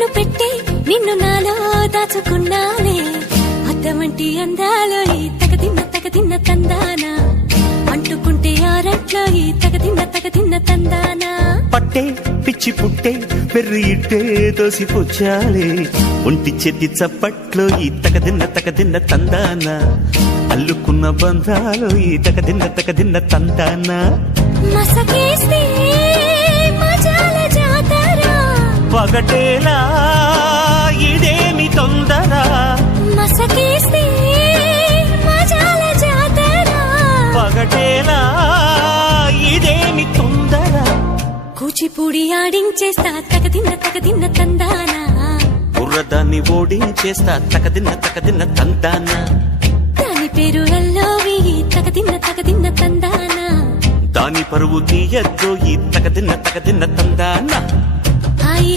కన్ను పెట్టే నిన్ను నాలో దాచుకున్నానే అద్దమంటి అందాలో ఈ తగదిన్న తందానా అంటుకుంటే ఆరట్లో ఈ తగదిన్న తందానా పట్టే పిచ్చి పుట్టే పెర్రి ఇట్టే దోసిపుచ్చాలే ఒంటి చేతి చప్పట్లో ఈ తగదిన్న తందానా అల్లుకున్న బంధాలు ఈ తగదిన్న తందానా మసకేస్తే మజాల జాతర పగటేలా ఇదేమి తొందర మసకేస్తే మజాల జాతర పగటేలా ఇదేమి తొందర కూచిపూడి ఆడించేస్తా తగదిన్న తందానా బుర్రదాన్ని ఓడించేస్తా తగదిన్న తందానా దాని పేరు ఎల్లోవి తగదిన్న తందానా దాని పరువు తీయద్దు ఈ తగదిన్న తందానా